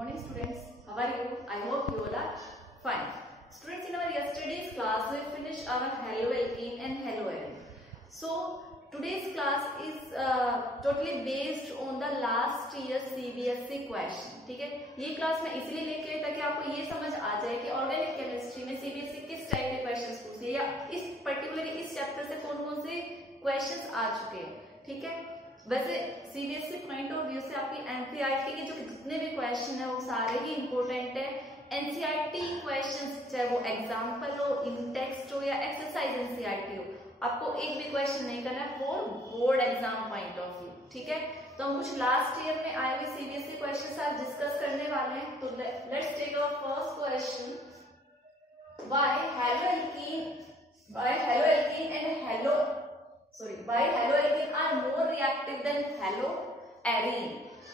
morning students, how are you? I hope you all are fine. Students, in our yesterday's class we finished our haloalkene and haloarine. So today's class is totally based on the last year CBSE question. ठीक है, ये class मैं इसलिए लेके आई ताकि आपको ये समझ आ जाए कि ऑर्गेनिक केमिस्ट्री में CBSE किस टाइप के क्वेश्चंस पूछे या इस पर्टिकुलरली इस चैप्टर से कौन कौन से क्वेश्चंस आ चुके हैं. ठीक है, वैसे सीबीएसई पॉइंट ऑफ व्यू से आपकी एनसीईआरटी के जो जितने भी क्वेश्चन है वो सारे ही इंपॉर्टेंट है. एनसीईआरटी क्वेश्चंस चाहे वो एग्जांपल हो, इन टेक्स्ट हो या एक्सरसाइज एनसीईआरटी हो, आपको एक भी क्वेश्चन नहीं करना है for board exam point of view. ठीक है, तो हम कुछ लास्ट ईयर में आए हुए सीबीएसई क्वेश्चंस आज डिस्कस करने वाले हैं. तो let's take our first question. Why haloalkene are more reactive than haloarine.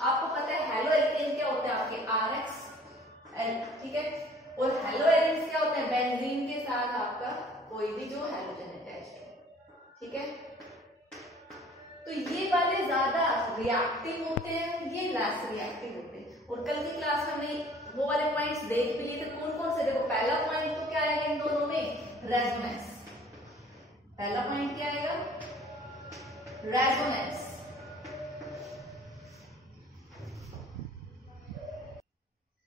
आपको पता है haloalkene क्या होता है आपके RX, ठीक है, और haloarine क्या होता है बेंजीन के साथ आपका कोई भी जो हैलोजन अटैच्ड है. ठीक है, तो ये वाले ज्यादा रिएक्टिव होते हैं, ये लेस रिएक्टिव होते हैं. और कल की क्लास में हमने वो वाले पॉइंट्स देख भी लिए थे. कौन कौन से? देखो, पहला पॉइंट तो क्या आएगा इन दोनों में? रेजोनेंस. पहला पॉइंट क्या आएगा? रेजोनेंस.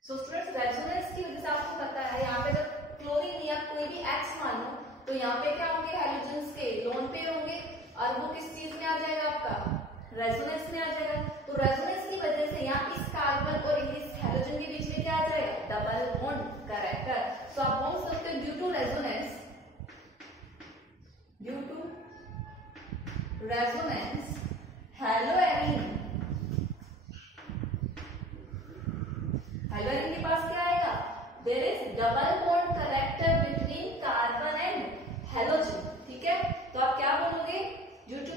सो स्टूडेंट्स, रेजोनेंस की वजह से आपको पता है यहाँ पे जब क्लोरीन या कोई भी एक्स मानो तो यहाँ पे क्या होंगे? हैलोजन्स के लोन पे होंगे और वो किस चीज में आ जाएगा? आपका रेजोनेंस में आ जाएगा. तो रेजोनेंस की वजह से यहाँ इस कार्बन और इस हैलोजन के बीच में क्या आ जाएगा? Double bond character. सो आप बोल सकते हो ड्यू टू रेजोनेंस haloarine के पास क्या आएगा? There is double bond character between carbon and halogen. ठीक है, तो आप क्या बोलोगे? ड्यू टू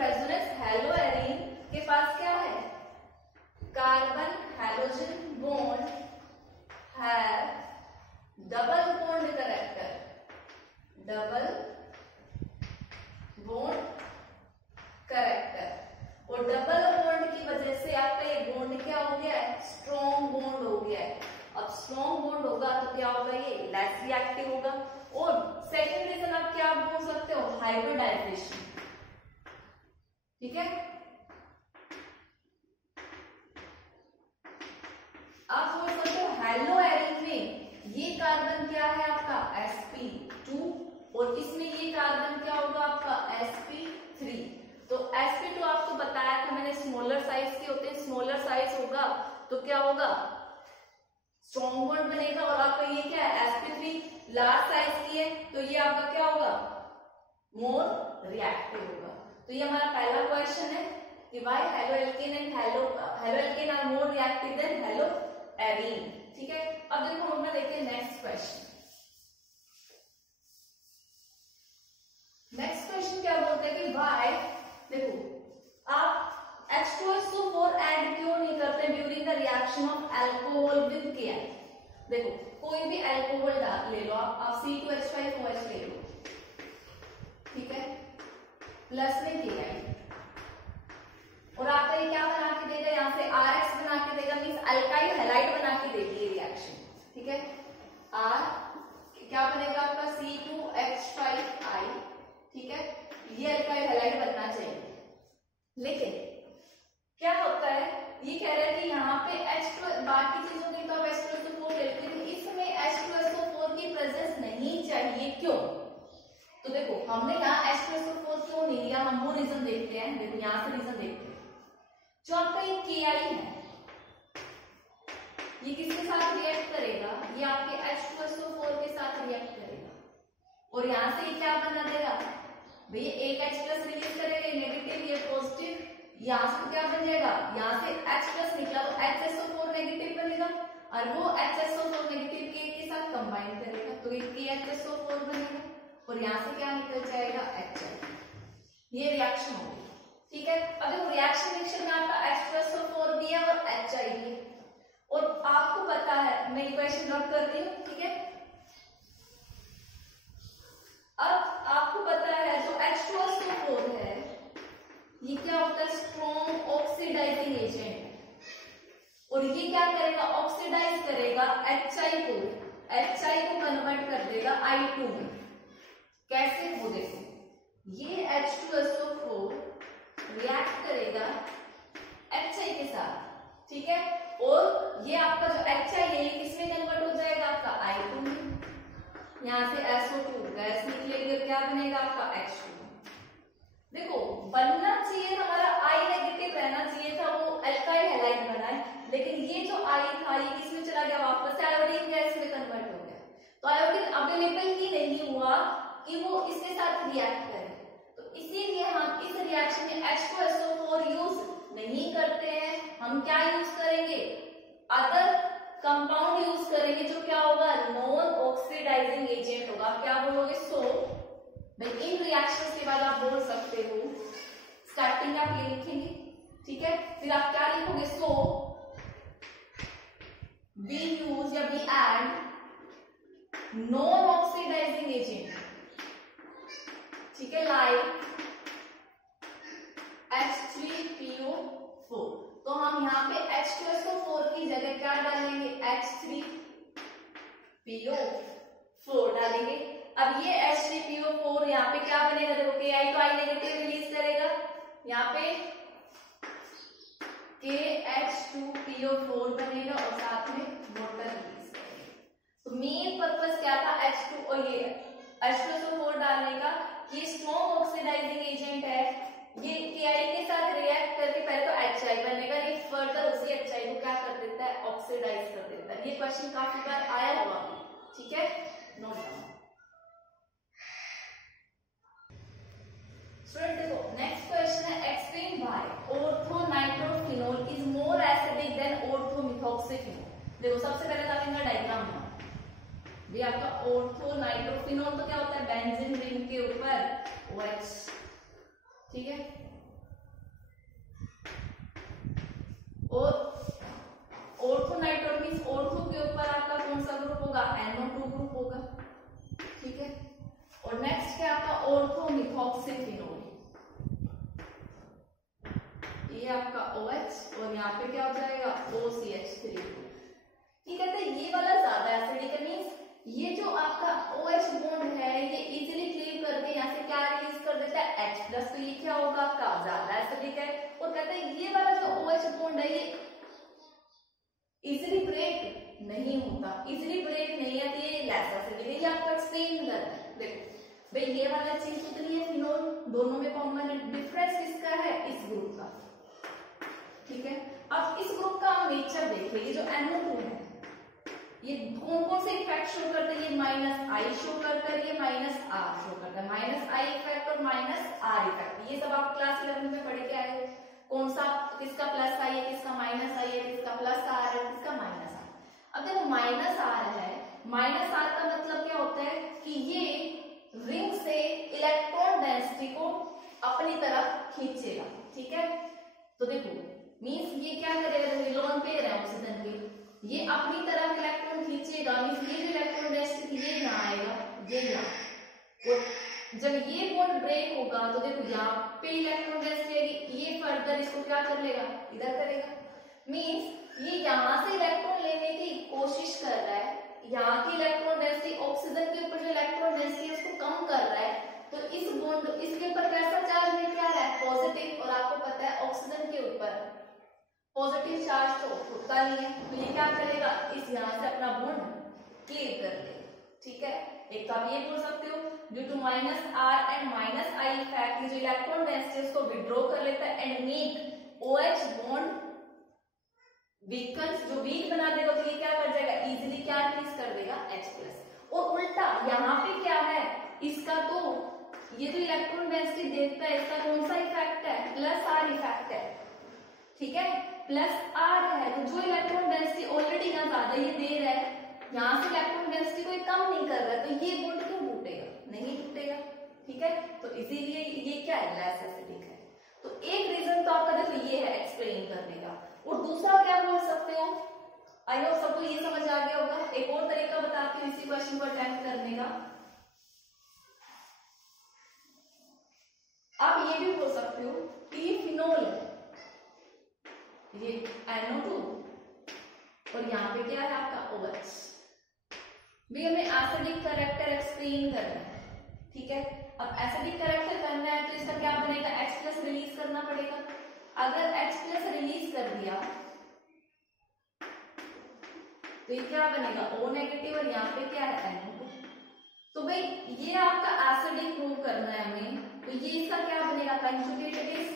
रेजोनेंस haloarine के पास क्या है? Carbon halogen bond have double bond character. Double bond character. और डबल बॉन्ड की वजह से आपका ये बॉन्ड क्या हो गया है? स्ट्रॉन्ग बॉन्ड हो गया है. अब स्ट्रॉन्ग बॉन्ड होगा तो क्या होगा? ये लेस रिएक्टिव होगा. और सेकंड रीजन आप क्या बोल सकते हो? हाइब्रिडाइजेशन. ठीक है, आप बोल सकते हो haloarine में ये कार्बन क्या है आपका? sp2 और इसमें ये कार्बन क्या होगा आपका? sp3. तो sp2 आपको बताया था मैंने स्मॉलर साइज के होते हैं. स्मॉलर साइज होगा तो क्या होगा? स्ट्रॉन्ग बॉन्ड बनेगा. और आपका ये क्या है? sp3 लार्ज साइज की है तो ये आपका क्या होगा? मोर रिएक्टिव होगा. तो ये हमारा पहला क्वेश्चन है कि why haloalkene are more reactive than haloarine. ठीक है, अब देखो हम लोग देखते हैं नेक्स्ट क्वेश्चन. नेक्स्ट क्वेश्चन क्या बोलते हैं कि व्हाई, देखो आप H2SO4 ऐड क्यों नहीं करते during the reaction of alcohol with Ki. देखो, कोई भी अल्कोहल ले लो आप C2H5OH ले लो. ठीक है, प्लस में Ki और आपका ये क्या बना के देगा? यहाँ से RX बना के देगा, मीन्स अल्काइल हैलाइड बना के देगी ये रिएक्शन. ठीक है, R क्या बनेगा आपका? C2H5I. ठीक है, ये अल्काइल हैलाइड बनना चाहिए. लेकिन क्या होता है, ये कह रहा है कि यहाँ पे H2 बाकी चीजों की तो आप H2SO4 लेते हैं, इसमें H2SO4 की प्रेजेंस नहीं चाहिए. क्यों? तो देखो, हमने यहाँ H2SO4 क्यों नहीं लिया, हम वो रीजन देखते हैं. देखो, यहाँ से रीजन देखते हैं. जो आपका ये Ki है ये किसके साथ रिएक्ट करेगा? ये आपके H2SO4 के साथ रिएक्ट करेगा. और यहाँ से ये क्या बना देगा? भैया एक H प्लस रिलीज करेगा, ये नेगेटिव ये पॉजिटिव. यहाँ से क्या बन जाएगा? यहाँ से H प्लस निकला तो HSO4 नेगेटिव बनेगा और वो HSO4 नेगेटिव के साथ कंबाइन करेगा तो ये KHSO4 बनेगा. और यहाँ से क्या निकल जाएगा? HI. ये रिएक्शन होगी. ठीक है, अब देखो रिएक्शन रिएक्शन में आपका H2SO4 भी है और HI भी है. और आपको पता है, मैं इक्वेशन ड्रॉप करती हूँ. ठीक है, अब आपको पता है जो H2SO4 है ये क्या होता है? Strong oxidising agent. HI को कन्वर्ट कर देगा I2 में। कैसे? वो देखो, ये H2SO4 रिएक्ट करेगा HI के साथ, ठीक है, और ये आपका जो HI है ये किसमें कन्वर्ट हो जाएगा? आपका I2 में। यहाँ से SO2 गैस निकलेगी, क्या बनेगा? आपका H2। देखो, बनना चाहिए हमारा I नेगेटिव रहना चाहिए था, वो अल्काइल हैलाइड बना है, लेकिन ये जो I था ये किसमें चला गया? वापस आयोडीन गैस में कन्वर्ट हो गया। तो आयोडीन अवेलेबल ही नहीं हुआ कि वो इसके साथ रिएक्ट करे, तो इसीलिए हम इस रिएक्शन में H2SO4 यूज नहीं करते हैं। हम क्या यूज करेंगे? अदर कंपाउंड यूज करेंगे, जो क्या होगा? नॉन ऑक्सीडाइजिंग एजेंट होगा। क्या बोलोगे? सो भाई इन रिएक्शंस के बाद आप बोल सकते हो, स्टार्टिंग आप ये लिखेंगे, ठीक है, फिर आप क्या लिखोगे? सो वी यूज या we add non oxidising agent, ठीक है, लाइक H3PO4। तो हम यहाँ पे H2SO4 की जगह क्या डालेंगे? H3PO4 डालेंगे। अब ये H3PO4 यहाँ पे क्या बनेगा? देखो KI तो I नेगेटिव रिलीज करेगा, यहाँ पे KH2PO4 बनेगा और साथ में वाटर रिलीज करेगा। तो मेन पर्पस क्या था H2 और ये H2SO4 डालने का? ये स्ट्रॉन्ग ऑक्सीडाइजिंग एजेंट है, ये KI के साथ रिएक्ट करके पहले तो HI बनेगा, ये फर्दर उसी HI को क्या कर देता है? ऑक्सीडाइज कर देता है। ये क्वेश्चन काफी बार आया हुआ, ठीक है, नोट डाउन। स्टूडेंट देखो, नेक्स्ट क्वेश्चन है, explain why orthonitrophenol is more acidic than orthomethoxyphenol. देखो, सबसे पहले तो आप इनका डायग्राम बनाओ। ये आपका ऑर्थोनाइट्रोफिनोल तो क्या होता है? बेंजीन रिंग के ऊपर OH, ठीक है, और ऑर्थोनाइट्रो मींस ऑर्थो के ऊपर आपका कौन सा ग्रुप होगा? NO2 ग्रुप होगा, ठीक है। और नेक्स्ट क्या आपका? ऑर्थोमिथॉक्सीफिनोल, ये आपका OH और यहाँ पे क्या हो जाएगा? OCH3। ठीक है, तो ये वाला ज्यादा एसिडिक है, मींस ये जो आपका OH बॉन्ड है ये इजीली क्लीव करके यहाँ से क्या रिलीज कर देता है? H+, तो ये क्या होगा? आपका ज्यादा एसिडिक है। और कहते हैं ये वाला जो OH बॉन्ड है ये इजीली ब्रेक नहीं होता, इजीली ब्रेक नहीं है, तो ये लेस एसिडिक है। ये आपको एक्सप्लेन करना है। देखो भाई, ये वाला चीज कितनी है? फिनोल, दोनों में कॉमन है। डिफरेंस किसका है? इस ग्रुप का, ठीक है। अब इस ग्रुप का हम नेचर देखिए, ये जो NO2 है ये कौन कौन से इफेक्ट शो करता है? ये -I शो करता है, ये -R शो करता है। -I इफेक्ट और -R इफेक्ट, ये सब आप क्लास 11 में पढ़ के आए हो। कौन सा, किसका +I है, किसका -I है, किसका +R है, किसका -R। अब देखो -R है, -R का मतलब क्या होता है कि ये रिंग से इलेक्ट्रॉन डेंसिटी को अपनी तरफ खींचेगा, ठीक है। तो देखो मींस ये क्या करेगा? लोन पेयर है ऑक्सीजन की, ये अपनी तरफ इलेक्ट्रॉन खींचेगा, मींस ये जो इलेक्ट्रॉन डेंसिटी ये यहाँ आएगा, ये यहाँ, और जब ये बॉन्ड ब्रेक होगा तो देखो यहाँ पे इलेक्ट्रॉन डेंसिटी आएगी, ये फर्दर इसको क्या कर लेगा? इधर करेगा। मींस ये यहाँ से इलेक्ट्रॉन लेने की कोशिश कर रहा है, यहाँ की इलेक्ट्रॉन डेंसिटी ऑक्सीजन के ऊपर जो इलेक्ट्रॉन डेंसिटी है उसको कम कर रहा है, तो इस बॉन्ड इसके ऊपर कैसा चार्ज लेके आ रहा है? पॉजिटिव। और आपको पता है ऑक्सीजन के ऊपर पॉजिटिव चार्ज तो होता नहीं है, तो ये क्या करेगा? इस यहाँ से अपना बॉन्ड क्लियर कर लेगा, ठीक है। एक तो आप ये बोल सकते हो due to -R and -I effect, जो इलेक्ट्रॉन डेंसिटी उसको विड्रॉ कर लेता है and make OH bond weakens, जो वीक बना देगा, तो ये क्या कर जाएगा? इजीली क्या रिलीज कर देगा? H+। और उल्टा यहाँ पे क्या है? इसका तो ये जो इलेक्ट्रॉन डेंसिटी देता है इसका कौन सा इफेक्ट है? +R इफेक्ट है, ठीक है, +R है। तो जो इलेक्ट्रॉन डेंसिटी ऑलरेडी यहाँ ज्यादा ये दे रहा है, यहाँ से इलेक्ट्रॉन डेंसिटी कोई कम नहीं कर रहा है, तो ये बॉन्ड क्यों टूटेगा? नहीं टूटेगा, ठीक है। तो इसीलिए ये क्या है? लेस एसिडिक है। तो एक रीजन तो आपका देखो ये है एक्सप्लेन करने का। और दूसरा क्या बोल सकते हो? आई होप सबको ये समझ आ गया होगा। एक और तरीका बताती हूँ इसी क्वेश्चन को अटेम्प्ट करने का। आप ये भी बोल सकते हो कि ये फिनोल है, ये NO2 और यहाँ पे क्या है आपका OH। भी हमें एसिडिक कैरेक्टर एक्सप्लेन करना है, ठीक है। अब एसिडिक कैरेक्टर करना है तो इसका क्या बनेगा, H+ रिलीज करना पड़ेगा। अगर H+ रिलीज कर दिया तो ये क्या बनेगा, O- और यहाँ पे क्या है NO2। तो भाई ये आपका एसिडिक प्रूव करना है हमें, तो ये इसका क्या बनेगा, कंजुगेट बेस।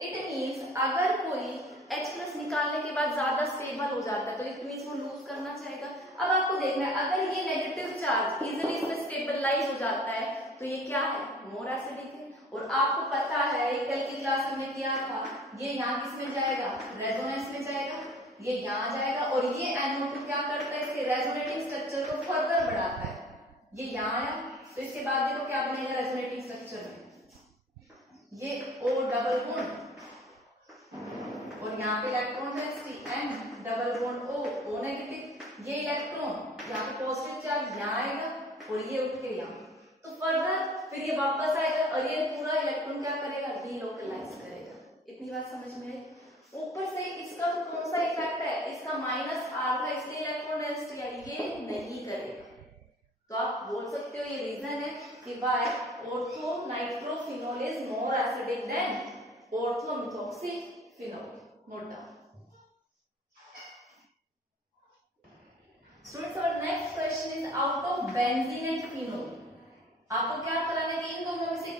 इट मींस अगर कोई H+ निकालने के बाद ज्यादा स्टेबल हो जाता है तो इट मींस वो लूज करना चाहेगा। अब आपको देखना है अगर ये नेगेटिव चार्ज इजीली इसमें स्टेबलाइज हो जाता है तो ये क्या है, मोर एसिडिक है। और आपको पता है कल की क्लास में किया था, ये यहाँ किस में जाएगा, रेजोनेंस में जाएगा, ये यहाँ जाएगा और ये NO2 क्या करता है, इसके रेजोनेटिंग स्ट्रक्चर को फर्दर बढ़ाता है। ये यहाँ आया तो इसके बाद देखो क्या बनेगा रेजोनेटिंग स्ट्रक्चर में, ये O डबल बॉन्ड और यहाँ पे electron density N double bond O negative. ये इलेक्ट्रॉन यहाँ पे पॉजिटिव चार्ज यहाँ आएगा और ये उठ के यहाँ, तो फर्दर फिर ये वापस आएगा और ये पूरा इलेक्ट्रॉन क्या करेगा, डीलोकलाइज करेगा। इतनी बात समझ में आई। ऊपर से इसका तो कौन सा इफेक्ट है, इसका -R का इसलिए इलेक्ट्रॉन डेंसिटी है, ये नहीं करेगा। तो आप बोल सकते हो ये रीजन है कि why ortho nitrophenol is more acidic than ortho methoxyphenol. मोटा students, our next question is out of benzene and phenol. आपको क्या कराना है कि इन दोनों में से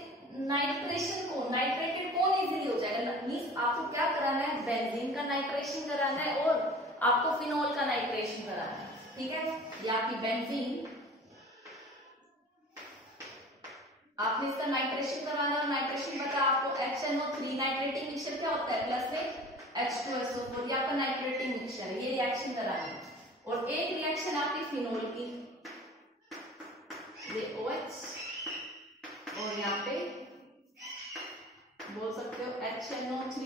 नाइट्रेशन को, नाइट्रेटेड कौन इजीली हो जाएगा, मींस आपको क्या कराना है, बेंजीन का नाइट्रेशन कराना है और आपको फिनोल का नाइट्रेशन कराना है, ठीक है। ये आपकी बेंजीन, आपने इसका नाइट्रेशन करवाना है। नाइट्रेशन पता है आपको, HNO3 नाइट्रेटिंग मिक्सचर क्या होता है, प्लस में H2SO4, ये आपका नाइट्रेटिंग मिक्सचर है, ये रिएक्शन कराना है। और एक रिएक्शन आपकी फिनोल की, ये OH और यहाँ पे बोल सकते हो HNO3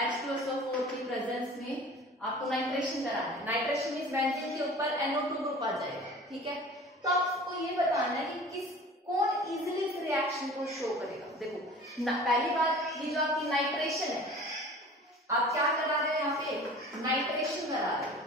H2SO4 की प्रेजेंस में आपको नाइट्रेशन कराना है। नाइट्रेशन मींस बेंजीन के ऊपर NO2 ग्रुप आ जाएगा, ठीक है। तो आपको ये बताना है कि कौन इजीली इस रिएक्शन को शो करेगा। देखो पहली बात, ये जो आपकी नाइट्रेशन है, आप क्या करा रहे हैं, यहाँ पे नाइट्रेशन करा रहे हैं।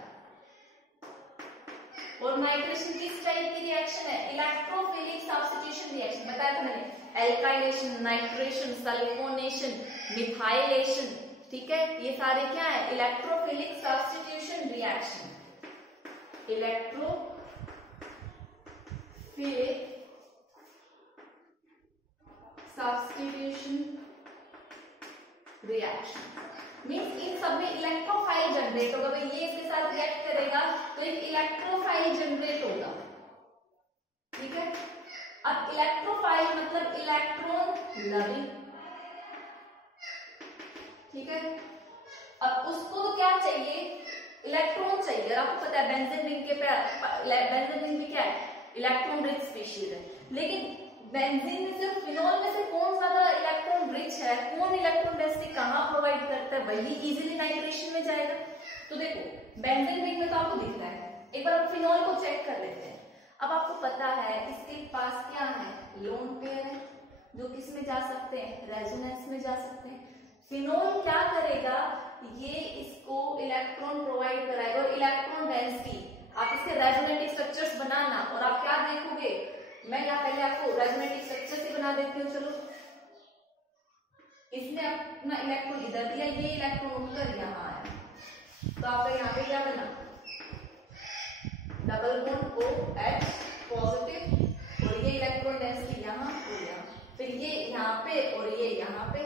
और नाइट्रेशन किस टाइप की रिएक्शन है, इलेक्ट्रोफिलिक सब्स्टिट्यूशन रिएक्शन। बताया था मैंने, एल्काइलेशन, नाइट्रेशन, सल्फोनेशन, मिथाइलेशन, ठीक है, ये सारे क्या है, electrophilic substitution reaction. Electrophilic substitution reaction means इन सब में इलेक्ट्रोफाइल जनरेट होगा। भाई ये इसके साथ रिएक्ट करेगा तो एक इलेक्ट्रोफाइल जनरेट होगा, ठीक है। अब इलेक्ट्रोफाइल मतलब इलेक्ट्रॉन लविंग, ठीक है। अब उसको तो क्या चाहिए, इलेक्ट्रॉन चाहिए। आपको पता है बेंजीन रिंग के बेंजीन रिंग भी क्या है, इलेक्ट्रॉन रिच स्पीशीज है। लेकिन बेंजीन में से, फिनोल में से कौन ज्यादा इलेक्ट्रॉन रिच है, कौन इलेक्ट्रॉन डेंसिटी कहाँ प्रोवाइड करता है, वही इजीली नाइट्रेशन में जाएगा। तो देखो बेंजीन रिंग में तो आपको दिख रहा है, एक बार हम फिनोल को चेक कर लेते हैं। अब आपको पता है इसके पास क्या है, लोन पेयर है जो किस में जा सकते हैं, रेजोनेंस में जा सकते हैं। फिनोल क्या करेगा, ये इसको इलेक्ट्रॉन प्रोवाइड कराएगा और इलेक्ट्रॉन डेंसिटी, आप इसके रेजोनेटिव स्ट्रक्चर्स बनाना और आप क्या देखोगे, मैं यहाँ पहले आपको रेजोनेटिव स्ट्रक्चर से बना देती हूँ। चलो, इसने अपना इलेक्ट्रॉन इधर दिया, ये इलेक्ट्रॉन उठकर यहाँ आया, तो आपका यहाँ पे क्या बना, डबल बॉन्ड OH पॉजिटिव और ये इलेक्ट्रॉन डेंसिटी यहाँ और यहाँ, फिर ये यहाँ पे और ये यहाँ पे,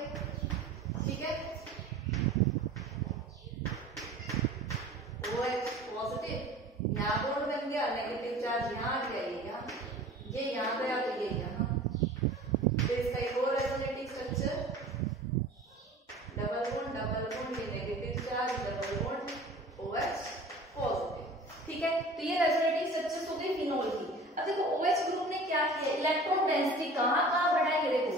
ठीक है। OH पॉजिटिव, यहाँ बॉन्ड बन गया, नेगेटिव चार्ज यहाँ आ गया, ये यहाँ गया तो ये यहाँ, फिर इसका एक और रेजोनेटिव स्ट्रक्चर, डबल बॉन्ड ये negative charge, double bond OH positive, ठीक है। तो ये रेजोनेटिव स्ट्रक्चर्स हो गई फिनोल की। अब देखो OH ग्रुप ने क्या किया, इलेक्ट्रॉन डेंसिटी कहाँ बढ़ाएंगे, देखो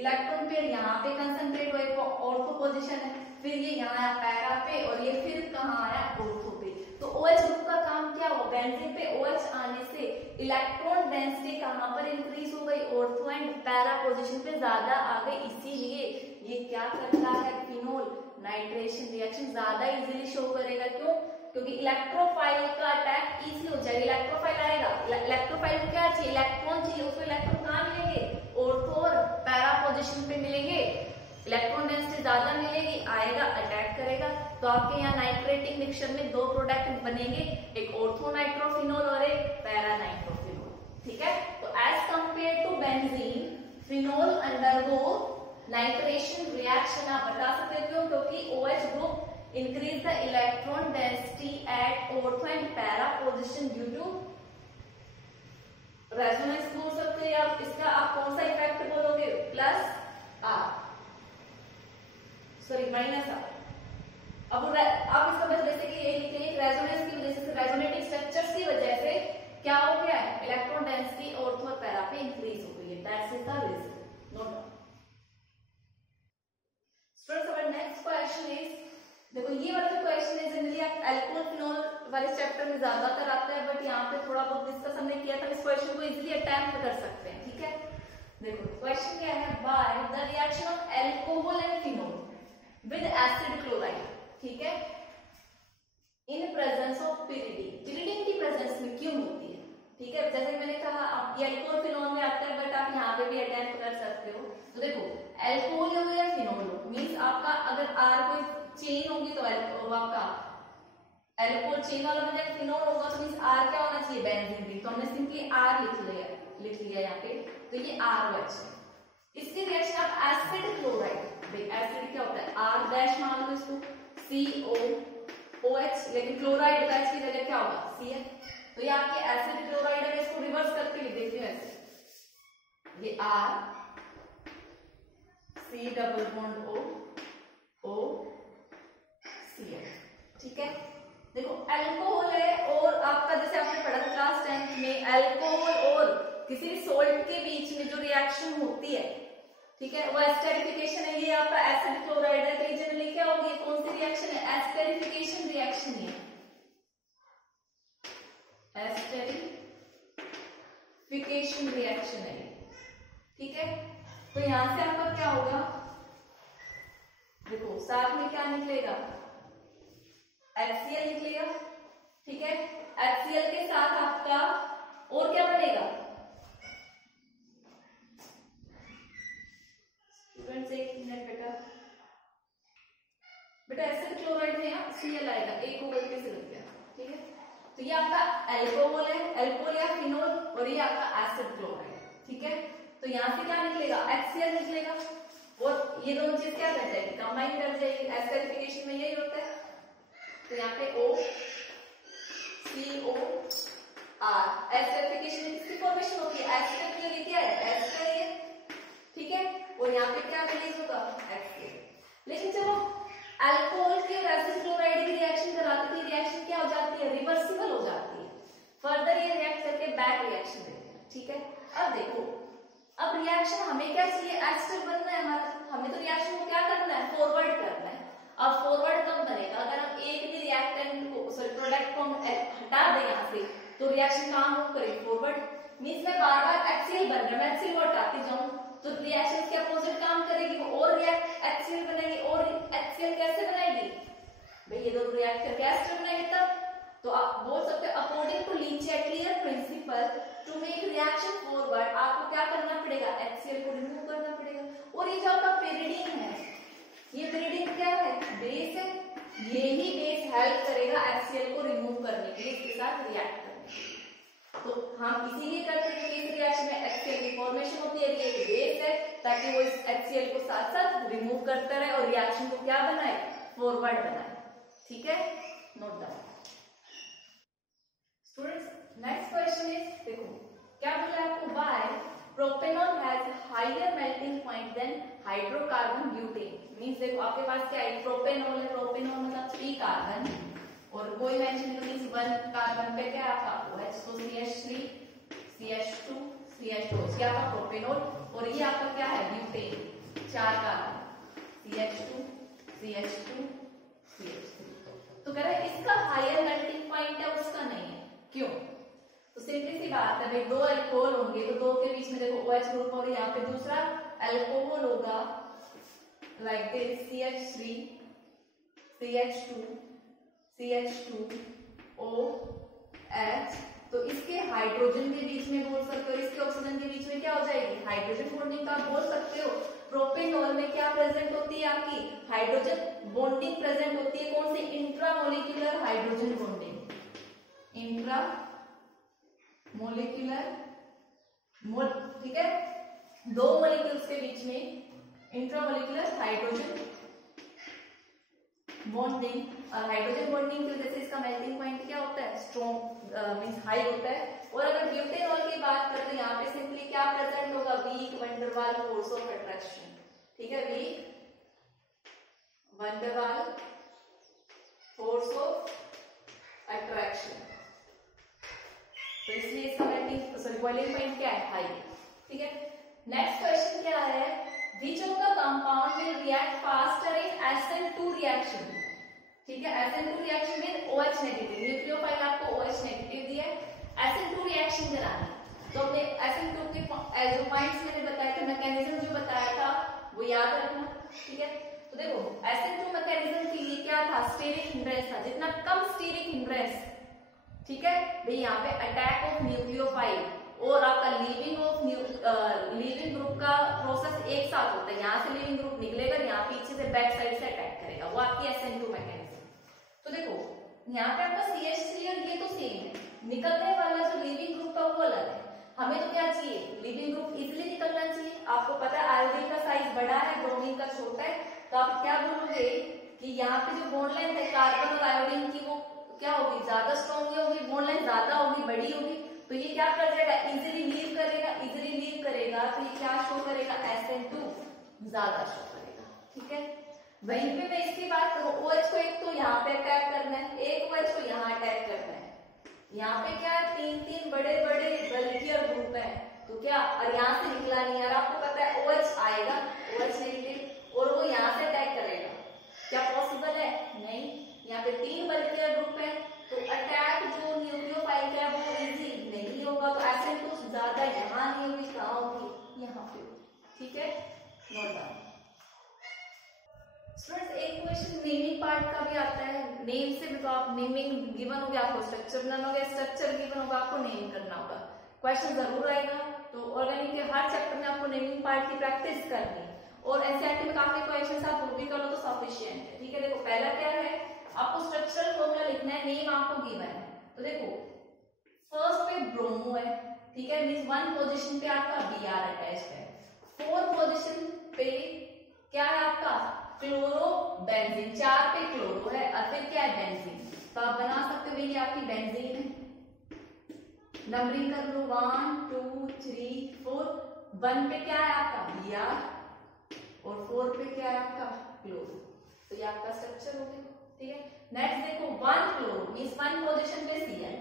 इलेक्ट्रॉन पेयर यहाँ पे कंसंट्रेट हुए, ऑर्थो पोजीशन है, फिर ये यहाँ आया पैरा पे और ये फिर कहाँ आया, ऑर्थो पे। तो OH ग्रुप का काम क्या हुआ, बेंजीन पे OH आने से इलेक्ट्रॉन डेंसिटी कहाँ पर इंक्रीज हो गई, ऑर्थो एंड पैरा पोजीशन पे ज्यादा आ गई, इसीलिए ये क्या करता है, फिनोल नाइट्रेशन रिएक्शन ज्यादा इजीली शो करेगा। क्यों, क्योंकि इलेक्ट्रोफाइल का अटैक इजीली हो जाएगा। इलेक्ट्रोफाइल आएगा, इलेक्ट्रोफाइल को क्या चाहिए, इलेक्ट्रॉन चाहिए, उसको इलेक्ट्रॉन कहाँ मिलेंगे, ऑर्थो और पैरा पोजीशन पे मिलेंगे। इलेक्ट्रॉन डेंसिटी ज्यादा मिलेगी, आएगा अटैक करेगा। तो आपके यहाँ नाइट्रेटिंग मिक्सचर में दो प्रोडक्ट बनेंगे, एक ऑर्थो नाइट्रोफिनोल और एक पैरा नाइट्रोफिनोल, ठीक है। तो as compare to benzene, phenol undergo nitration reaction. आप बता सकते हो क्योंकि OH group increase the electron density at ortho and para position due to resonance बोल सकते हैं आप। इसका आप कौन सा इफेक्ट बोलोगे, plus R, sorry minus R. अब इसका मतलब जैसे कि ये लिखते हैं रेजोनेंस की वजह से, रेजोनेटिंग स्ट्रक्चर्स की वजह से क्या हो गया है, इलेक्ट्रॉन डेंसिटी ऑर्थो और पैरा पे इंक्रीज हो गई है। That's is the reason. Note down students. Our next question is, देखो ये वाला जो क्वेश्चन है जनरली आप अल्कोहल फिनोल वाले चैप्टर में ज्यादातर आता है, बट यहाँ पे थोड़ा बहुत डिस्कस हमने किया था, इस क्वेश्चन को इजीली अटेम्प्ट कर सकते हैं, ठीक है। देखो क्वेश्चन क्या है, by the reaction of alcohol and phenol with acid chloride, ठीक है, इन प्रेजेंस ऑफ पिरिडीन। पिरिडीन की प्रेजेंस में क्यों होती है, ठीक है। जैसे मैंने कहा आप ये अल्कोहल फिनोल में आता है, बट आप यहाँ पे भी अटेम्प्ट कर सकते हो। तो देखो अल्कोहल हो या फिनोल हो, मीन्स आपका अगर आर कोई चेन होगी तो आपका अल्कोहल चेन वाला बन जाएगा, फिनोल होगा तो मींस आर क्या होना चाहिए, बेंजीन रिंग। तो हमने सिंपली आर लिख लिया यहाँ पे, तो ये ROH है। इसकी रिएक्शन आप एसिड क्लोराइड, देख एसिड क्या होता है, R डैश मान लो इसको, COOH, लेकिन क्लोराइड का इसकी जगह क्या होगा, CH। तो ये आपके एसिड क्लोराइड है, इसको रिवर्स करके लिख देती हूँ ऐसे, ये R C double bond O ठीक है। देखो अल्कोहल है और आपका जैसे आपने पढ़ा था क्लास 10 में, अल्कोहल और किसी भी सोल्ट के बीच में जो रिएक्शन होती है, ठीक है, वो एस्टेरिफिकेशन है। ये आपका एसिड क्लोराइड है, तो जनरली क्या होगी, कौन सी रिएक्शन है, एस्टेरिफिकेशन रिएक्शन है, एस्टेरिफिकेशन रिएक्शन है, ठीक है। तो यहां से आपका क्या होगा, देखो साथ में क्या निकलेगा, HCl निकलेगा, ठीक है। HCl के साथ आपका और क्या बनेगा, स्टूडेंट्स एक मिनट बेटा एसिड क्लोराइड में यहाँ Cl आएगा, एक को गलती से लग गया, ठीक है। तो ये आपका अल्कोहल है, अल्कोहल या फिनोल, और ये आपका एसिड क्लोराइड, ठीक है। तो यहाँ से क्या निकलेगा, HCl निकलेगा, और ये दोनों चीज क्या कर जाएगी, कंबाइन कर जाएगी। एस्टेरिफिकेशन में यही होता है। तो यहाँ पे O COR, एस्टेरिफिकेशन में किसकी फॉर्मेशन होती है, एस्टर की, ये क्या है, एस्टर है, ठीक है। और यहाँ पे क्या रिलीज होगा, HCl। लेकिन जब हम अल्कोहल के और एसिड क्लोराइड की रिएक्शन कराते हैं, रिएक्शन क्या हो जाती है, रिवर्सिबल हो जाती है। फर्दर ये रिएक्ट करके बैक रिएक्शन देते हैं, ठीक है। अब देखो, अब रिएक्शन हमें क्या चाहिए, एस्टर बनना है हमारा, हमें तो रिएक्शन को क्या करना है, फॉरवर्ड करना है। अब फॉरवर्ड कब बनेगा, अगर हम एक भी रिएक्टेंट को, सॉरी प्रोडक्ट को हटा दें यहाँ से, तो रिएक्शन कहाँ मूव करेगी, फॉरवर्ड। मींस मैं बार बार HCl बन रहा है, मैं HCl को हटाती जाऊं तो रिएक्शन के अपोजिट काम करेगी, वो और HCl बनाएगी, और HCl कैसे बनाएगी भाई, ये दोनों रिएक्ट करके एस्टर बनाएंगे तब। तो आप बोल सकते हो according to Le Chatelier principle, to make reaction forward आपको क्या करना पड़ेगा, HCl को रिमूव करना पड़ेगा। और ये जो आपका पेरिडीन है, ये पेरिडीन क्या है, बेस है, यही बेस हेल्प करेगा HCl को रिमूव करने के लिए, इसके साथ रिएक्ट करने के लिए। तो हम इसीलिए करते हैं कि इस रिएक्शन में HCl की फॉर्मेशन होती है, ये एक बेस है, ताकि वो इस HCl को साथ साथ रिमूव करता रहे और रिएक्शन को क्या बनाए, फॉरवर्ड बनाए, ठीक है। Note down students. Next question is, देखो क्या बोला है आपको, by propanol has higher melting point than hydrocarbon butane. Means देखो आपके पास क्या है, प्रोपेनॉल है, प्रोपेनॉल मतलब 3 कार्बन, और कोई मेंशन नहीं, मींस 1 कार्बन पे क्या आपका OH, तो CH3 CH2 CH2, ये आपका प्रोपेनॉल, और ये आपका क्या है, butane, 4 carbon, CH2 CH2 CH3। तो कह रहे हैं इसका हायर मेल्टिंग पॉइंट है, उसका नहीं है, क्यों। तो सिंपली सी बात है भाई, 2 अल्कोहल होंगे तो 2 के बीच में देखो OH ग्रुप, और यहाँ पे दूसरा अल्कोहल होगा like this, CH3 CH2 CH2OH, तो इसके हाइड्रोजन के बीच में बोल सकते हो, इसके ऑक्सीजन के बीच में क्या हो जाएगी, हाइड्रोजन बॉन्डिंग का बोल सकते हो। प्रोपेनॉल में क्या प्रेजेंट होती है आपकी, हाइड्रोजन बॉन्डिंग प्रेजेंट होती है, कौन सी, इंट्रामोलिक्यूलर हाइड्रोजन बॉन्डिंग, इंट्रामोलिक्यूलर, ठीक है, दो मॉलिक्यूल्स के बीच में इंट्रामोलिक्यूलर हाइड्रोजन बॉन्डिंग। और हाइड्रोजन बॉन्डिंग की वजह से इसका मेल्टिंग पॉइंट क्या होता है, स्ट्रॉन्ग मींस हाई होता है। और अगर ब्यूटेनॉल की बात करें तो यहाँ पे सिंपली क्या प्रेजेंट होगा, वीक वैन डर वाल फोर्स ऑफ अट्रैक्शन, ठीक है, वीक वैन डर वाल फोर्स ऑफ अट्रैक्शन, तो इसलिए इसका मेल्टिंग बॉइलिंग पॉइंट क्या है, हाई, ठीक है। नेक्स्ट क्वेश्चन क्या है, which of the compound will react faster in SN2 reaction, ठीक है, SN2 reaction में OH नेगेटिव, न्यूक्लियोफाइल आपको OH नेगेटिव दिया है, SN2 रिएक्शन करानी, तो अपने SN2 के जो पॉइंट्स मैंने बताया था, मैकेनिज्म जो बताया था वो याद रखना, ठीक है। तो देखो SN2 मैकेनिज्म के लिए क्या था, स्टीरिक हिंड्रेंस था, जितना कम स्टीरिक हिंड्रेंस, ठीक है भाई, यहाँ पे अटैक ऑफ न्यूक्लियोफाइल और आपका लीविंग ग्रुप का प्रोसेस एक साथ होता है, यहाँ से लीविंग ग्रुप निकलेगा, यहाँ पीछे से बैक साइड से अटैक करेगा, वो आपकी SN2 मैकेनिज्म। तो देखो यहाँ पे आपका CH3 और ये तो सेम है, निकलने वाला जो लीविंग ग्रुप का वो अलग है, हमें तो क्या चाहिए, लीविंग ग्रुप इजीली निकलना चाहिए। आपको पता है आयोडीन का साइज बड़ा है, ब्रोमीन का छोटा है, तो आप क्या बोलोगे कि यहाँ पे जो बॉन्ड लेंथ है कार्बन और आयोडीन की वो क्या होगी, ज्यादा स्ट्रॉन्ग होगी, बॉन्ड लेंथ ज्यादा होगी, बड़ी होगी, तो ये क्या कर जाएगा, इजीली लीव करेगा, इजीली लीव करेगा, तो ये क्या शो करेगा, SN2 ज्यादा शो करेगा, ठीक है। वहीं पे मैं इसकी बात करूं, OH को एक तो यहाँ पे अटैक करना है, एक OH को यहाँ अटैक करना है, यहाँ पे क्या है, तीन बड़े बड़े बल्कियर ग्रुप है, तो क्या, और यहाँ से निकला नहीं यार, आपको पता है OH आएगा, OH नेगेटिव, और वो यहाँ से अटैक करेगा, क्या पॉसिबल है, नहीं, यहाँ पे तीन बल्कियर ग्रुप है, तो अटैक जो न्यूक्लियोफाइल का है वो इजी नहीं होगा, तो SN2 ज्यादा यहाँ नहीं होगी, कहाँ होगी, यहाँ पे, ठीक है, नोट डाउन। स्टूडेंट्स एक क्वेश्चन नेमिंग पार्ट का भी आता है, नेम से भी, तो आप नेमिंग गिवन होगी, आपको स्ट्रक्चर बनाना होगा, स्ट्रक्चर गिवन होगा, आपको नेम करना होगा, क्वेश्चन जरूर आएगा। तो ऑर्गेनिक के हर चैप्टर में आपको नेमिंग पार्ट की प्रैक्टिस करनी है, और एनसीईआरटी में काफी क्वेश्चन आप वो भी कर लो तो सफिशिएंट है, ठीक है। देखो पहला क्या है, आपको स्ट्रक्चरल फॉर्मूला लिखना है, नेम आपको गिवन है, तो देखो फर्स्ट पे ब्रोमो है, ठीक है, मींस वन पोजीशन पे आपका Br अटैच्ड है, फोर पोजीशन पे क्या है आपका क्लोरोबेंजीन, चार पे क्लोरो है और फिर क्या है बेंजीन, तो आप बना सकते हो ये आपकी बेंजीन है, नंबरिंग कर लो 1 2 3 4, 1 पे क्या है आपका Br और 4 पे क्या है आपका क्लोरो, तो ये आपका स्ट्रक्चर हो गया, ठीक है। नेक्स्ट देखो 1 क्लोरो मींस 1 पोजीशन पे Cl,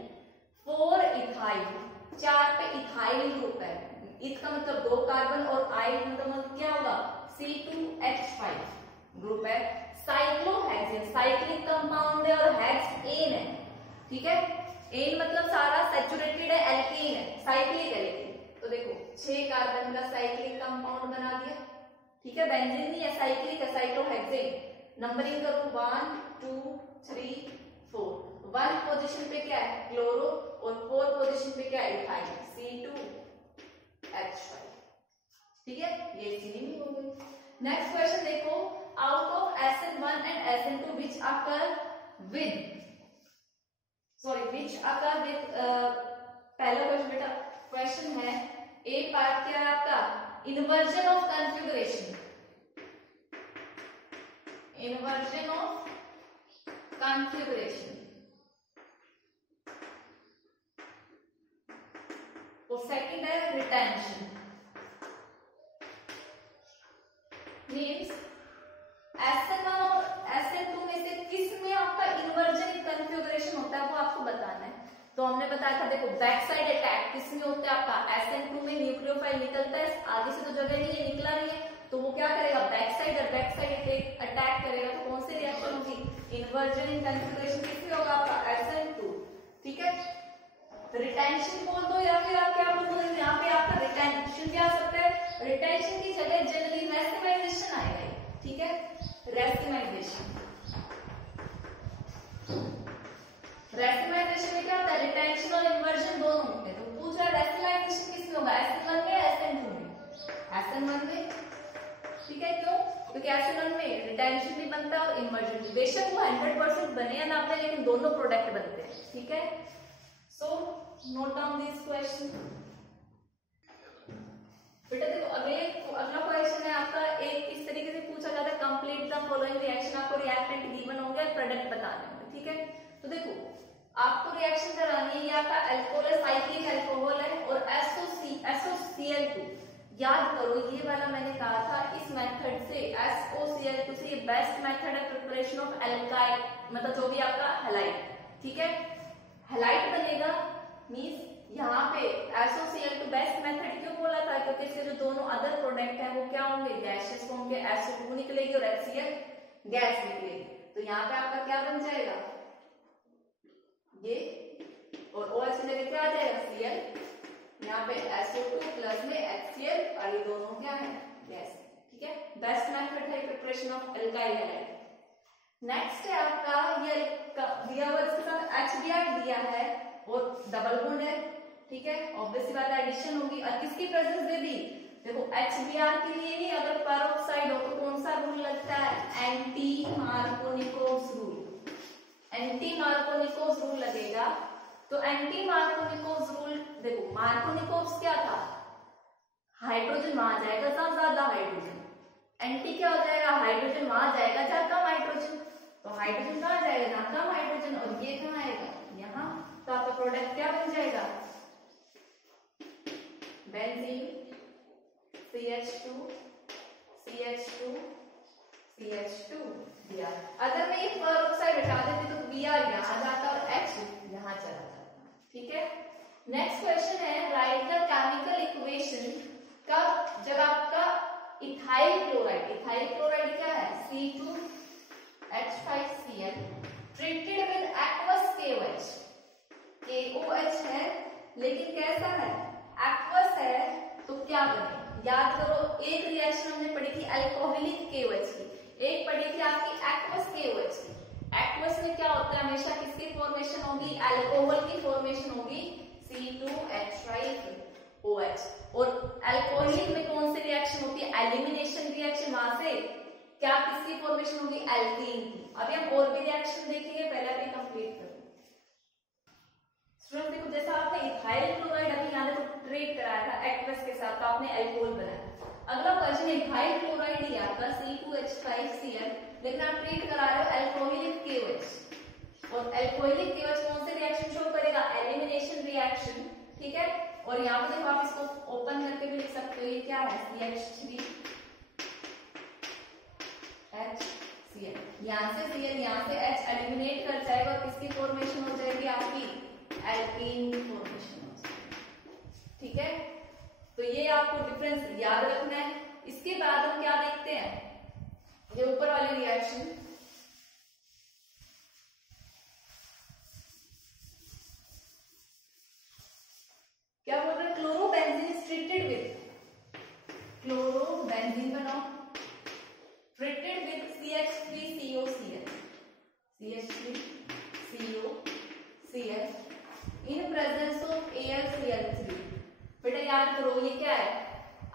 4 इथाइल, 4 पे इथाइल ग्रुप है, इत का मतलब 2 कार्बन और आइल मतलब क्या होगा, C2H5 ग्रुप है, साइक्लोहेक्सेन साइक्लिक कंपाउंड है और हेक्स एन है, ठीक है, एन मतलब सारा सैचुरेटेड है, एल्केन है, साइक्लिक है लेकिन, तो देखो 6 कार्बन का साइक्लिक कंपाउंड बना दिया, ठीक है, बेंजीन नहीं है, साइक्लिक है, साइक्लोहेक्सेन, नंबरिंग करो 1 2 3 4, 1 पोजीशन पे क्या है क्लोरो और 4 पोजीशन पे क्या है इथाइल, C2H5, ठीक है, ये सीनिंग हो गई। नेक्स्ट क्वेश्चन देखो, out of SN1 and SN2 which occur with पहला क्वेश्चन बेटा क्वेश्चन है, ए पार्ट क्या है आपका, inversion of configuration, inversion of configuration, और सेकंड है रिटेंशन, मींस SN1 और SN2 में से किस में आपका इन्वर्जन कॉन्फ़िगरेशन होता है वो आपको बताना है। तो हमने बताया था देखो बैक साइड अटैक किस में होता है आपका, SN2 में न्यूक्लियोफाइल निकलता है, आगे से तो जगह नहीं है, निकला नहीं है, तो वो क्या करेगा बैक साइड अटैक करेगा, तो कौन सी रिएक्शन होगी, इन्वर्जन इन कॉन्फ़िगरेशन किसमें होगा आपका SN2, ठीक है। रिटेंशन बोल दो या फिर आप क्या बोल दो, यहाँ पे आपका रिटेंशन क्या आ सकता है, रिटेंशन की जगह जनरली रेस्टिमाइजेशन आएगा, ठीक है, रेस्टिमाइजेशन, होगा SN1 में या SN2 में? SN1 में, ठीक है। क्यों? क्योंकि SN1 में रिटेंशन भी बनता है और इमर्जन भी, बेशक वो 100% बने या ना बने, लेकिन दोनों प्रोडक्ट बनते हैं, ठीक है। So note down this question. बेटा देखो अगला क्वेश्चन है आपका, एक इस तरीके से पूछा जाता है, कंप्लीट द फॉलोइंग रिएक्शन। आपको रिएक्टेंट गिवन होंगे और प्रोडक्ट बताने होंगे, ठीक है। तो देखो आपको रिएक्शन करानी है, ये आपका अल्कोहल है, साइक्लिक अल्कोहल है, और SOCl2। याद करो ये वाला मैंने कहा था, इस मेथड से SOCl2 से ये बेस्ट मेथड है प्रिपरेशन ऑफ एल्काइल, मतलब जो भी आपका हैलाइड, ठीक है। हैलाइड बनेगा मींस यहाँ पे SOCl2 बेस्ट मेथड क्यों बोला था? क्योंकि इसके जो दोनों अदर प्रोडक्ट हैं वो क्या होंगे? गैसेस होंगे, SO2 निकलेगी और HCl गैस निकलेगी। तो यहाँ पे आपका क्या बन जाएगा? ये, और OH की जगह क्या आ जाएगा? Cl। यहाँ पे SO2 प्लस में HCl, और ये दोनों क्या है? गैस, ठीक है। बेस्ट मेथड है preparation of alkyl halide. Next है आपका ये दिया हुआ, इसके साथ HBr दिया है और डबल बॉन्ड है, ठीक है। ऑब्वियसली बात है एडिशन होगी, और किसकी प्रेजेंस दे दी? देखो HBr के लिए ही अगर पेरोक्साइड हो तो कौन सा रूल लगता है? Anti Markovnikov's rule. Anti Markovnikov's rule लगेगा। तो एंटी मार्कोनिकोव्स रूल, देखो मार्कोनिकोव्स क्या था? हाइड्रोजन वहां जाएगा जहां ज्यादा हाइड्रोजन, एंटी क्या हो जाएगा? हाइड्रोजन वहां जाएगा जहां कम हाइड्रोजन। तो हाइड्रोजन कहां जाएगा? जहां कम हाइड्रोजन, और ये कहां आएगा? यहाँ। तो आपका प्रोडक्ट क्या बन जाएगा? Benzene, CH2 CH2 CH2 Br। अगर मैं ये पेरोक्साइड हटा देती तो Br यहाँ जाता और H यहाँ चला जाता, ठीक है। नेक्स्ट क्वेश्चन है, राइट द केमिकल इक्वेशन का, जब आपका इथाइल क्लोराइड क्या है? C2H5Cl treated with aqueous KOH है, लेकिन कैसा है? एक्वस है, तो क्या बने? याद करो एक रिएक्शन हमने पढ़ी थी अल्कोहलिक KOH की, एक पढ़ी थी आपकी एक्वस KOH की। एक्वस में क्या होता है? हमेशा किसकी फॉर्मेशन होगी? अल्कोहल की फॉर्मेशन होगी, C2H5OH। और अल्कोहलिक में कौन सी रिएक्शन होती है? Elimination reaction. वहां से क्या किसकी फॉर्मेशन होगी? एल्कीन की। अभी हम और भी रिएक्शन देखेंगे, पहले अभी कंप्लीट करो। स्टूडेंट देखो जैसा आपने इथाइल क्लोराइड अभी यहाँ देखो ट्रीट कराया था एक्वस के साथ, तो आपने अल्कोहल बनाया। अगला क्वेश्चन, इथाइल क्लोराइड ही आपका C2H5Cl, लेकिन आप ट्रीट करा रहे हो अल्कोहलिक KOH, और अल्कोहलिक KOH कौन से रिएक्शन शो करेगा? एलिमिनेशन रिएक्शन, ठीक है। और यहाँ पे देखो आप इसको ओपन करके भी लिख सकते हो, ये क्या है? CH3HCl। यहाँ से Cl, यहाँ से H एलिमिनेट कर जाएगा, और किसकी फॉर्मेशन हो जाएगी? आपकी एल्कीन फॉर्मेशन हो जाएगी, ठीक है। तो ये आपको डिफरेंस याद रखना है। इसके बाद हम क्या देखते हैं? ये ऊपर वाली रिएक्शन, क्या बोल रहे हैं? Chlorobenzene is treated with, chlorobenzene बनाओ, treated with CH3COCl, CH3COCl in presence of AlCl3। बेटा याद करो ये क्या है?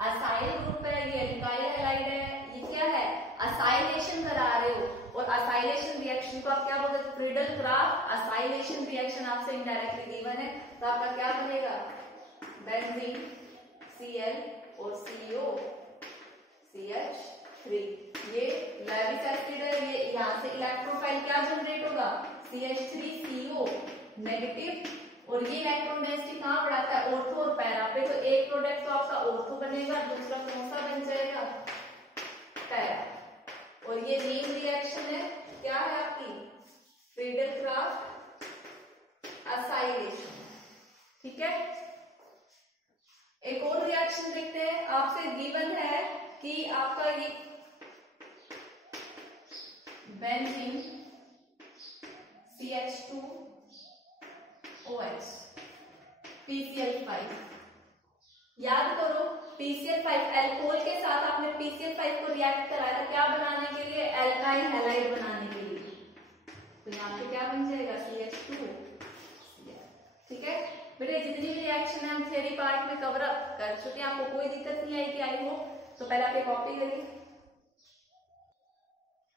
असाइल ग्रुप है, ये एल्काइल हैलाइड है, ये क्या है? असाइलेशन करा रहे हो, और असाइलेशन रिएक्शन को आप क्या बोलते हैं? फ्रीडल क्राफ्ट असाइलेशन रिएक्शन आपसे इनडायरेक्टली गिवन है, तो आपका क्या बनेगा? बेंजीन Cl और CO CH3। ये लैविक एसिड है, ये यहाँ से इलेक्ट्रोफाइल क्या जनरेट होगा? CH3CO नेगेटिव, और ये इलेक्ट्रॉन डेंसिटी कहाँ बढ़ाता है? ऑर्थो और पैरा पे। तो एक प्रोडक्ट तो आपका ऑर्थो बनेगा, दूसरा कौन सा बन जाएगा? पैरा। और ये नीम रिएक्शन है, क्या है आपकी? फ्रीडल क्राफ्ट असाइलेशन, ठीक है। एक और रिएक्शन देखते हैं, आपसे गिवन है कि आपका ये बेंजीन CH2OH PCl5। याद करो PCl5 अल्कोहल के साथ आपने PCl5 को रिएक्ट कराया था, क्या बनाने के लिए? एल्काइल हैलाइड बनाने के लिए। तो यहाँ पे क्या बन जाएगा? CH2Cl, ठीक है। बेटे जितनी भी रिएक्शन है हम थ्योरी पार्ट में कवर अप कर चुके हैं, आपको कोई दिक्कत नहीं आएगी आई हो। तो पहले आप ये कॉपी करिए।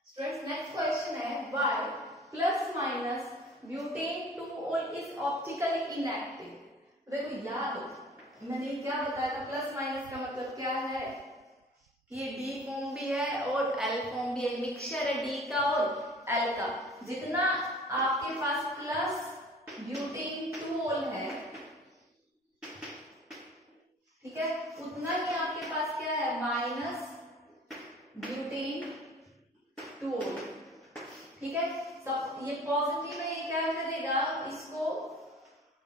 स्टूडेंट्स नेक्स्ट क्वेश्चन है why plus minus butane 2-ol is optically inactive. देखो याद हो मैंने क्या बताया था, प्लस माइनस का मतलब क्या है कि ये डी फॉर्म भी है और एल फॉर्म भी है, मिक्सचर है डी का और एल का। जितना आपके पास प्लस ब्यूटेन 2-ol है, ठीक है, उतना ही आपके पास क्या है माइनस ब्यूटेन 2-ol। ठीक है, सब ये पॉजिटिव है, ये क्या करेगा इसको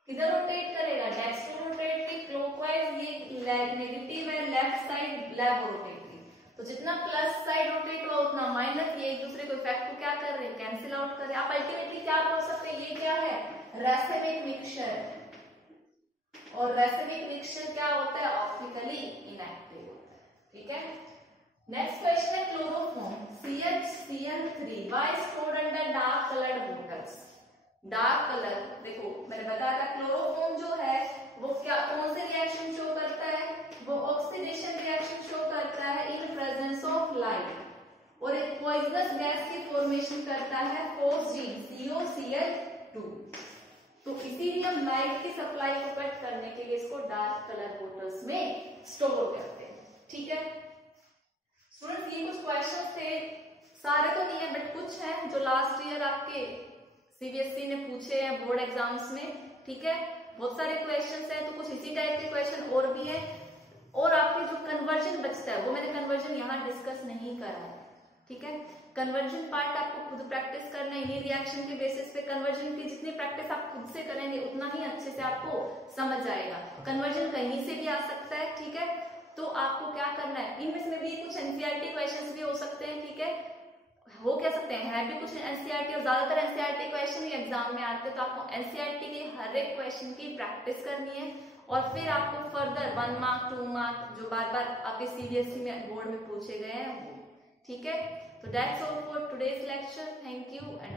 किधर रोटेट करेगा, डेस्क रोटेट के क्लॉकवाइज, ये नेगेटिव है लेफ्ट साइड लेफ्ट रोटेट। तो जितना प्लस साइड रोटेट हुआ उतना माइनस, ये एक दूसरे को इफेक्ट को क्या कर रहे हैं कैंसिल आउट कर रहे हैं। आप अल्टीमेटली क्या बोल सकते हैं, ये क्या है रैसेमिक मिक्सचर, और रैसेमिक मिक्सचर क्या होता है ऑप्टिकली इनएक्टिव होता है। ठीक है, नेक्स्ट क्वेश्चन है chloroform CHCl3 why stored under dark coloured bottles. Dark colour देखो मैंने बताया था क्लोरोफॉर्म जो है वो क्या कौन से रिएक्शन शो करता है, वो ऑक्सीडेशन रिएक्शन शो करता है इन प्रेजेंस ऑफ लाइट, और एक पॉइजनस गैस की फॉर्मेशन करता है फोस्जीन COCl2। तो इसीलिए हम लाइट की सप्लाई को कट करने के लिए इसको डार्क कलर बोटल्स में स्टोर करते हैं। ठीक है स्टूडेंट्स, ये कुछ क्वेश्चन थे, सारे तो नहीं है बट कुछ हैं जो लास्ट ईयर आपके CBSE ने पूछे हैं बोर्ड एग्जाम्स में। ठीक है, बहुत सारे क्वेश्चंस हैं, तो कुछ इसी टाइप के क्वेश्चन और भी है। और आपके जो कन्वर्जन बचता है वो मैंने कन्वर्जन यहाँ डिस्कस नहीं करा है। ठीक है, कन्वर्जन पार्ट आपको खुद प्रैक्टिस करना है, इन्हीं रिएक्शन के बेसिस पे कन्वर्जन की जितनी प्रैक्टिस आप खुद से करेंगे उतना ही अच्छे से आपको समझ आएगा। कन्वर्जन कहीं से भी आ सकता है। ठीक है, तो आपको क्या करना है, इनमें से भी कुछ NCERT क्वेश्चंस भी हो सकते हैं। ठीक है, हो कह सकते हैं है भी कुछ NCERT, और ज्यादातर NCERT क्वेश्चन ही एग्जाम में आते हैं, तो आपको NCERT के हर एक क्वेश्चन की प्रैक्टिस करनी है, और फिर आपको फर्दर 1 मार्क 2 मार्क जो बार बार आपके CBSE में बोर्ड में पूछे गए हैं वो। ठीक है, तो that's all for today's lecture. Thank you and